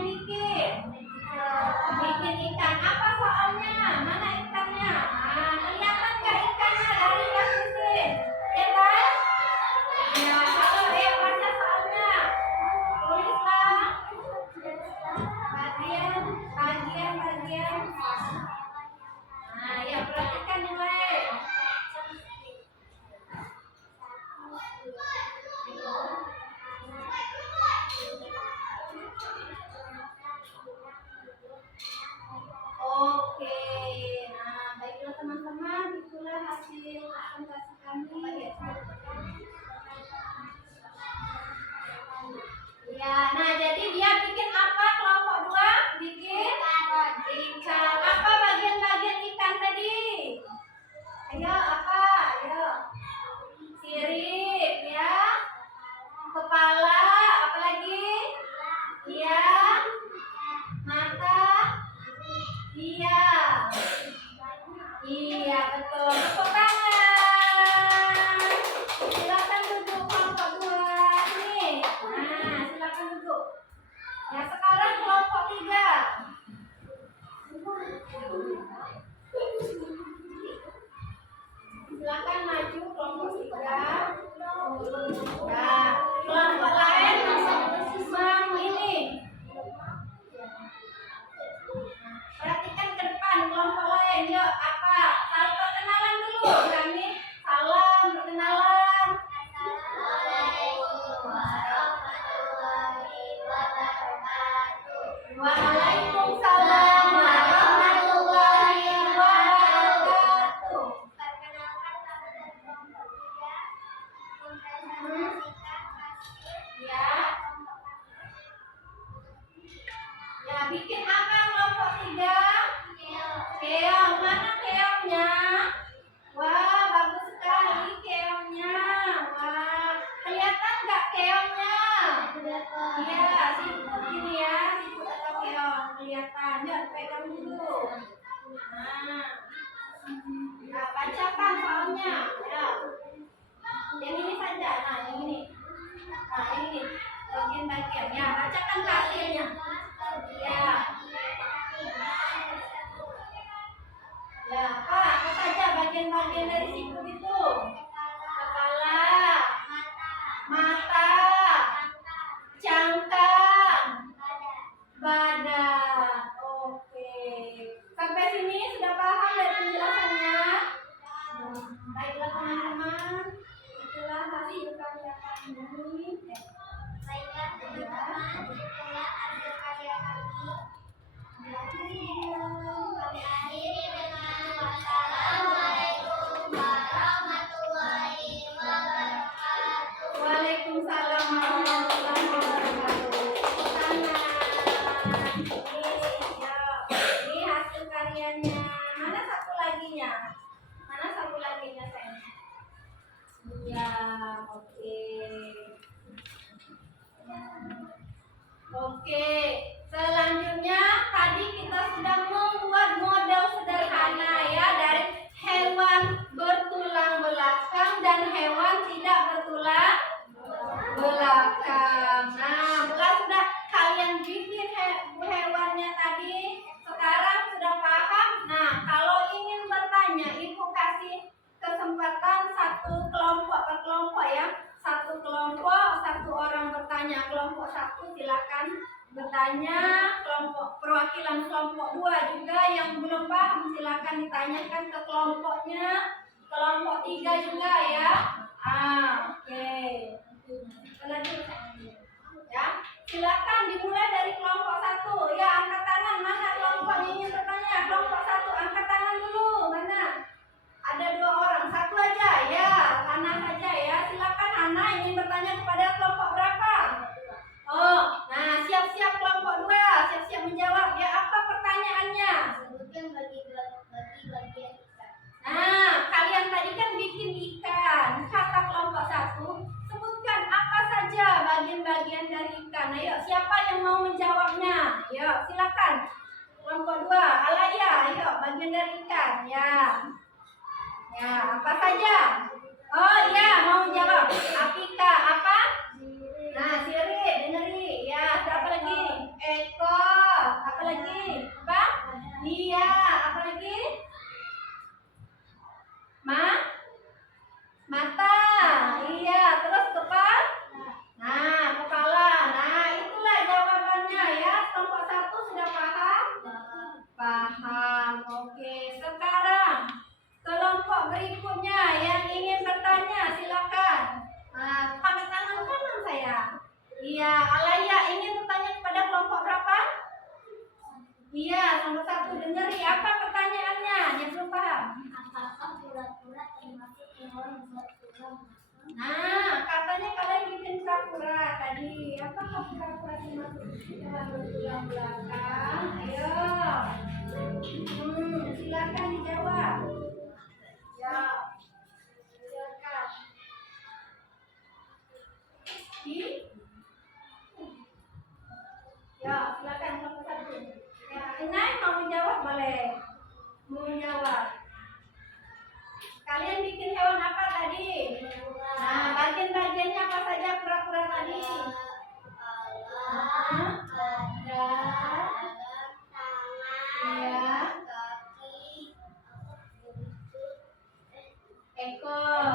yang bikin? Bikin ikan. Apa soalnya? Mana ikannya? Nah, kelihatan nggak ikannya dari kelas sini? Ya kan? Ya, kalau baca soalnya. Tulislah bagian. Nah, ya perhatikan nilai. Oke, nah baiklah teman-teman, itulah hasil presentasi kami. Ya, nah jadi dia bikin apa kelompok 2? Bikin ikan. Apa bagian-bagian ikan tadi? Ayo, apa? Ayo. Sirip, ya. Kepala, apa lagi? Iya. Mata. Iya. Iya, betul. Tepuk tangan. Silakan duduk kelompok 2. Nih. Nah, silakan duduk. Ya, sekarang kelompok 3. Silakan maju kelompok 3. Nah, kelompok lain ini. Perhatikan ke depan kelompok lain. Yuk, apa? Salam perkenalan dulu. Kami salam perkenalan. Waalaikumsalam warahmatullahi wabarakatuh. Ya. Ya, bikin apa kelompok 3? Keong. Mana keongnya? Wah, bagus sekali keongnya. Wah, kelihatan nggak keongnya? Iya, siput ini ya, siput atau keong. Kelihatan. Yuk, pegang dulu. Nah, nah bacakan soalnya. Ya. Yang ini saja. Nah, yang ini. Nah, yang ini. Bagian-bagian. Ya, bacakan hasilnya. Ya. Ya, apa saja bagian-bagian dari siput itu? Kepala, mata, cangkang, badan. Oke. Sampai sini sudah paham dari penjelasannya? Baiklah teman-teman, itulah hasil karya kami. Baiklah teman-teman, itulah hasil karya kami. Akhiri dengan wassalamualaikum warahmatullahi wabarakatuh. Waalaikumsalam warahmatullahi wabarakatuh. Ini hasil karyanya. Mana satu laginya? Sayang? Ya, oke. Oke, selanjutnya tadi kita sudah membuat model sederhana ya dari hewan bertulang belakang dan hewan tidak bertulang belakang. Nah, setelah sudah kalian bikin hewannya tadi, sekarang sudah paham. Nah, kalau ingin bertanya, Ibu kasih kesempatan satu kelompok per kelompok ya. Satu kelompok, satu orang bertanya. Kelompok 1 silakan bertanya. Kelompok perwakilan kelompok 2 juga yang belum paham silakan ditanyakan ke kelompoknya. Kelompok 3 juga ya. Oke. Ya, silakan dimulai dari kelompok 1. Ya, angkat tangan. Mana kelompok yang ingin bertanya? Kelompok 1 angkat tangan dulu. Mana? Ada 2 orang, 1 aja ya. Hana saja ya. Silakan Hana ingin bertanya kepada kelompok berapa? Oh, nah siap-siap kelompok 2, siap-siap menjawab. Ya, apa pertanyaannya? Sebutkan bagian ikan. Nah, kalian tadi kan bikin ikan. Kata kelompok 1, sebutkan apa saja bagian-bagian dari ikan. Ayo, siapa yang mau menjawabnya? Yuk, silakan. Kelompok 2, Alaya, ayo bagian dari ikan. Ya. Ya, apa saja? Oh iya, mau jawab. Apika, apa? Nah, Siri, dengerin. Ya, siapa lagi? Ekor. Nah, katanya kalian bikin pura-pura tadi. Apakah pura-pura termasuk hewan bertulang belakang? Ayo. Silakan dijawab. Ya, silakan. Ya, silakan satu-satu. Ya, Inai mau menjawab boleh. Mau menjawab. Kalian bikin hewan apa tadi? Nah, bagian-bagiannya apa saja pura-pura tadi? Ada. Iya. Ekor.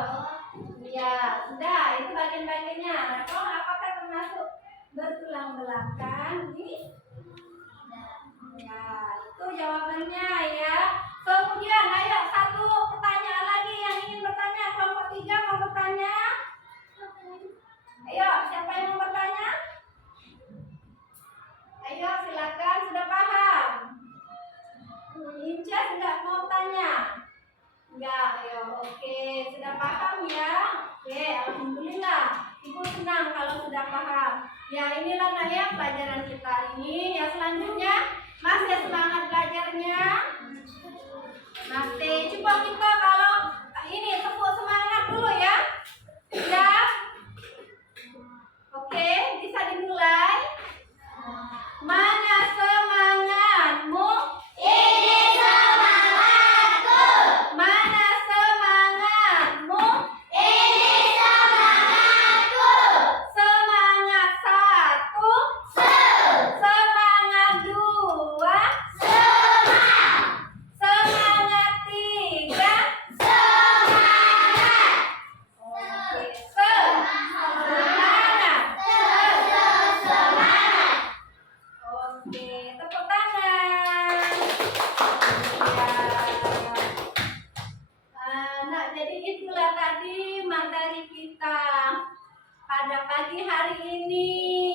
Iya, sudah. Itu bagian-bagiannya. Nah, kalau apakah termasuk bertulang belakang? Ya, itu jawabannya ya. Kemudian, ayo satu pertanyaan lagi yang ingin bertanya. Kelompok 3 mau bertanya? Ayo, siapa yang mau bertanya? Ayo, silakan. Sudah paham? Inces enggak mau tanya? Enggak, ayo. Oke, sudah paham ya? Oke, alhamdulillah. Ibu senang kalau sudah paham. Ya, inilah nak ya pelajaran kita ini. Yang selanjutnya, masih semangat belajarnya? Masih. Coba kita kalau ini tepuk semangat dulu ya. Siap? Oke, bisa dimulai. Mana semangatmu? Ini semangatku. Mana semangatmu? Ini semangatku. Semangat satu, semangat dua, semangat tiga. Oke, semangat. Oke, tepuk tangan. Nah, jadi itulah tadi materi kita pada pagi hari ini,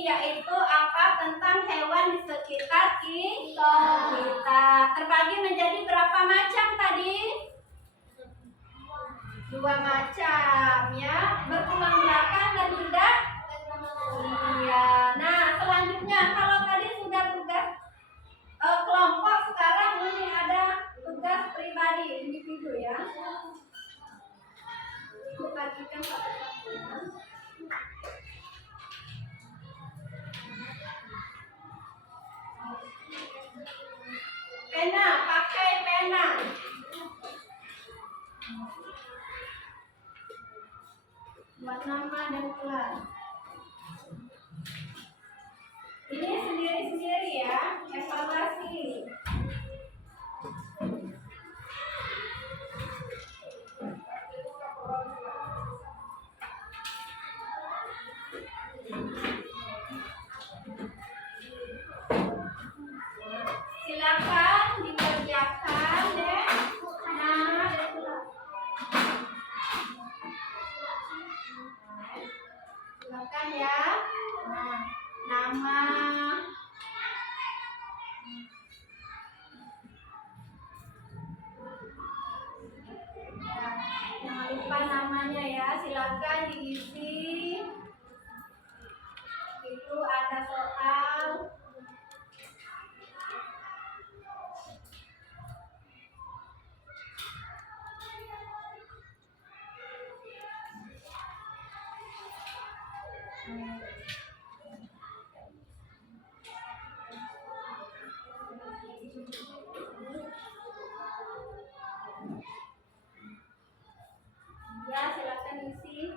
yaitu apa tentang hewan di sekitar kita. Terbagi menjadi berapa macam tadi? 2 macam ya, bertulang belakang dan tidak. Iya. Nah, selanjutnya kalau tadi sudah tugas kelompok, sekarang ini ada tugas pribadi individu ya. Ibu bagikan satu-satu. Pena, pakai pena. Buat nama dan kelas. Ini sendiri-sendiri ya, evaluasi. Silakan dikerjakan deh. Nama dan kelas. Silakan ya. Nah, nama. Jangan lupa namanya ya, silakan diisi. Itu ada soal. Ya, silakan isi.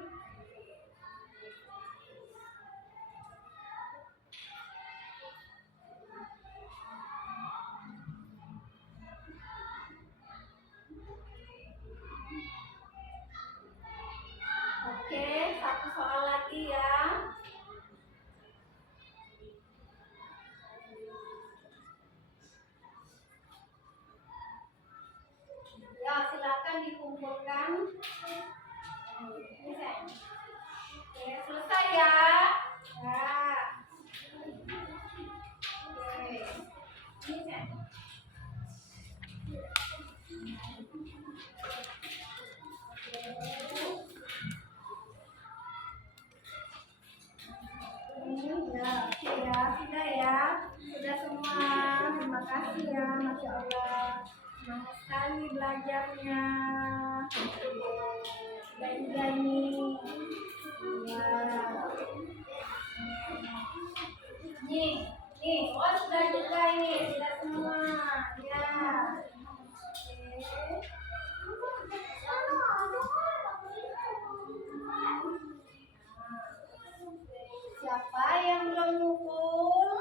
Sudah semua. Terima kasih ya, Masya Allah. Semangat sekali belajarnya. Dan juga ini. Ya. Nih, oh sudah juga ini, sudah semua. Ya. Siapa yang belum ngumpul?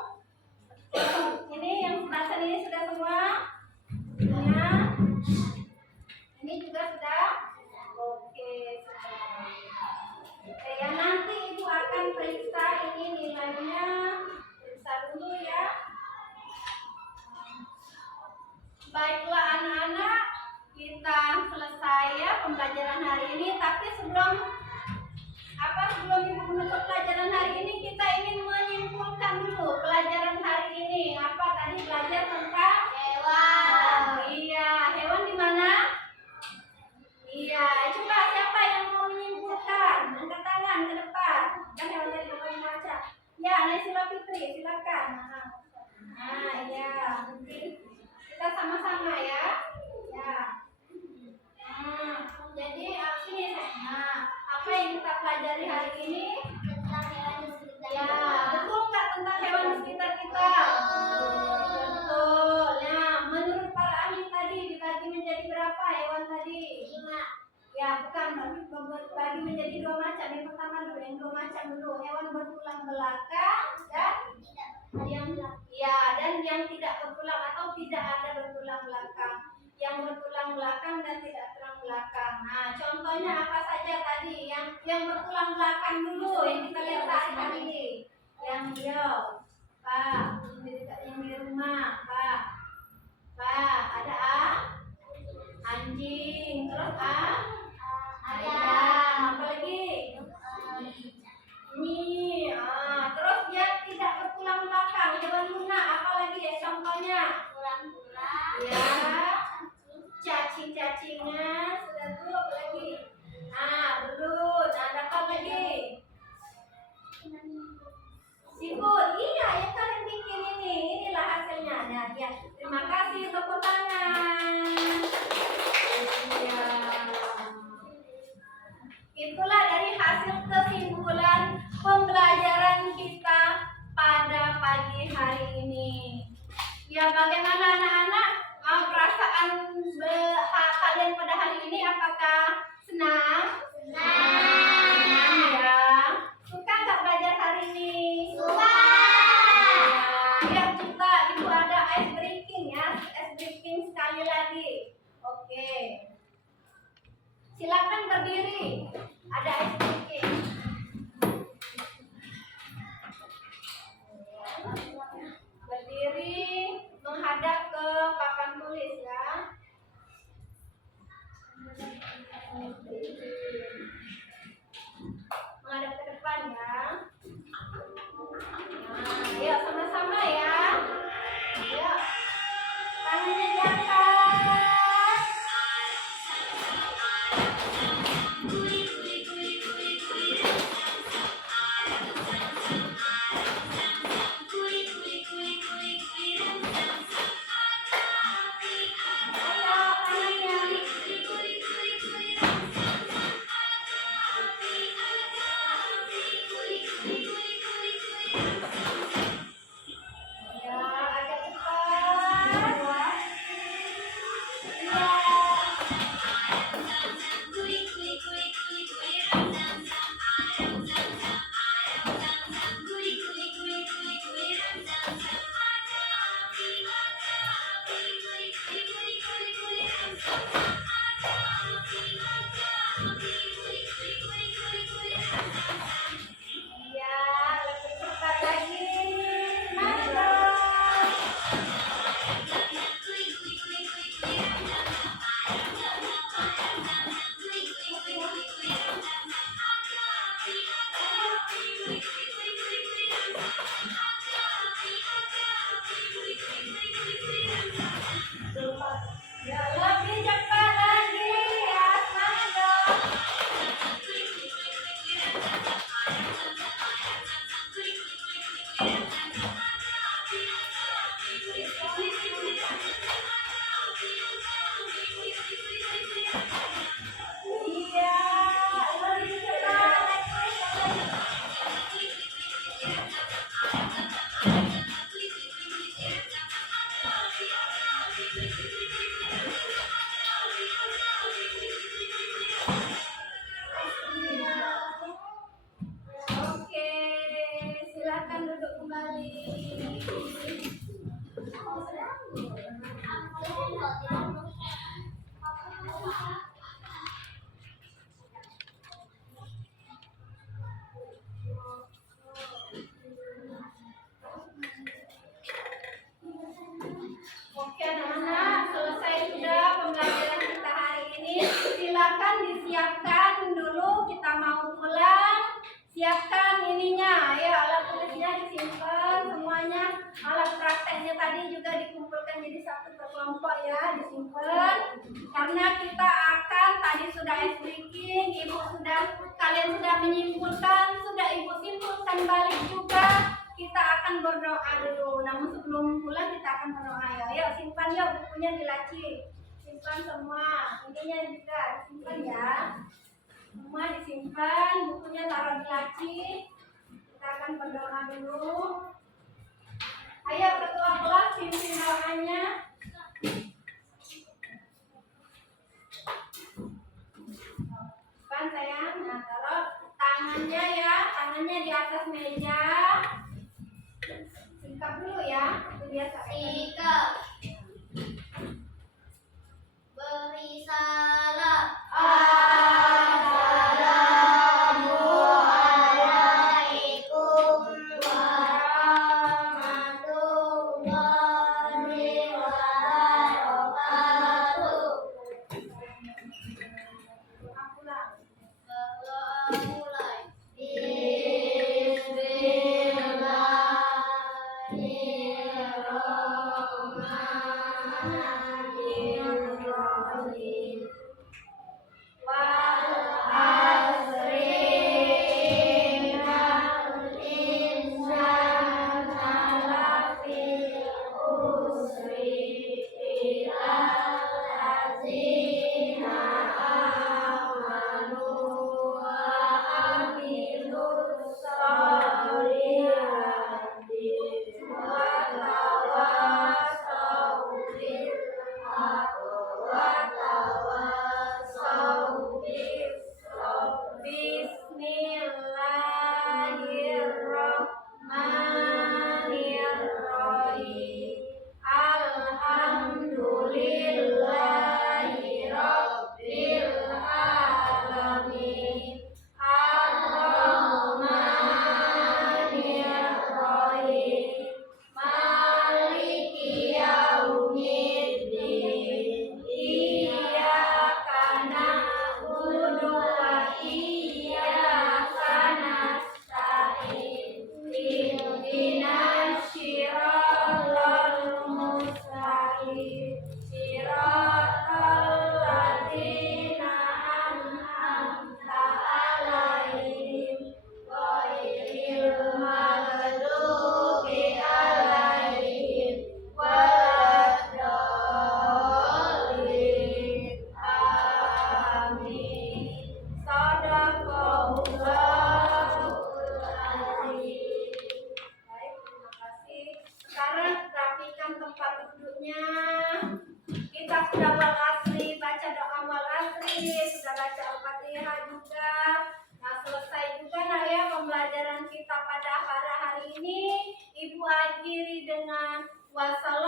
Ini yang sebelah ini sudah semua? Ya. Ini juga sudah? Oke, sudah. Oke, ya nanti Ibu akan periksa ini nilainya. Periksa dulu ya. Baiklah anak-anak, kita selesai ya pembelajaran hari ini. Tapi sebelum Ibu menutup pelajaran hari ini, kita ingin menyimpulkan dulu pelajaran hari ini. Apa tadi belajar tentang Hewan. Oh, iya, hewan di mana? Iya, coba siapa yang mau menyimpulkan? Angkat tangan ke depan. Kan hewan tadi belum baca. Ya, Naisila Fitri, silakan. Nah, iya. Kita sama-sama ya. Ya. Jadi sini. Nah, apa yang kita pelajari hari ini? Tentang hewan di sekitar Ya, kita. betul nggak tentang hewan di sekitar kita? Betul. Ya, menurut para ahli tadi dibagi menjadi berapa hewan tadi? 5. Ya, bukan, bagi menjadi 2 macam. Yang pertama dulu, yang 2 macam dulu. Hewan bertulang belakang dan dan yang tidak bertulang atau tidak ada bertulang belakang. Yang bertulang belakang dan tidak tulang belakang. Nah, contohnya apa saja tadi? Yang bertulang belakang dulu yang kita lihat hari ini. Yang hijau, Pak. Yang di rumah, Pak. Ada anjing. Terus ayam. Apa lagi? Ini. Terus dia tidak bertulang belakang. Hewan lunak. Apa lagi ya contohnya? Tulang-tulang. Ya. Cacing-cacingan. Sudah tuh apa lagi? Belut. Ada apa lagi? Siput. Iya, yang kalian bikin ini. Inilah hasilnya. Nah, ya. Terima kasih, tepuk tangan. Iya. Itulah dari hasil kesimpulan pembelajaran kita pada pagi hari ini. Ya, bagaimana anak-anak? Perasaan kalian pada hari ini? Apakah senang? Senang ya. Suka nggak belajar hari ini? Suka. Ya, kita itu ada ice breaking ya. Ice breaking sekali lagi. Oke. Silakan berdiri. Ada ice breaking. Berdiri menghadap ke papan tulis ya. Menghadap ke depan ya. Nah, yuk sama-sama ya. Yuk. Tangannya diangkat. Doanya tadi juga dikumpulkan jadi satu kelompok ya, disimpan. Karena kita akan tadi sudah speaking, kalian sudah menyimpulkan, sudah ibu simpulkan balik juga. Kita akan berdoa dulu. Namun sebelum pulang kita akan berdoa ya. Yuk simpan yuk bukunya di laci. Simpan semua. Ininya juga disimpan ya. Semua disimpan, bukunya taruh di laci. Kita akan berdoa dulu. Ayo ketua kelas pimpin doanya. Kan sayang, nah taruh tangannya ya, tangannya di atas meja. Sikap dulu ya, itu biasa. Sikap. Beri salam. Assalamualaikum warahmatullahi wabarakatuh. Berdoa mulai. Bismillahirrahmanirrahim. Wal asri innal insana lafi khusri illa allazina amanu wa amilus solihati wa tawasaw bil haqqi wa tawasaw bis sabr. Bismillahirrahmanirrahim. Alhamdulillahi rabbil alamin. Ar-Rahmanir-Rahim. Maliki yaumiddin. Iyyaka na'budu wa iyyaka nasta'in. Ihdinas siratal mustaqim. Siratal ladzina an'amta 'alaihim ghairil maghdubi 'alaihim waladdallin. Amin. Shadaqallahul azim. Baik, terima kasih. Sekarang rapikan tempat duduknya. Kita sudah wal asri, baca doa wal asri, sudah baca Al-Fatihah juga. Nah, selesai juga nah ya pembelajaran kita pada hari ini. Ibu akhiri dengan wassalam.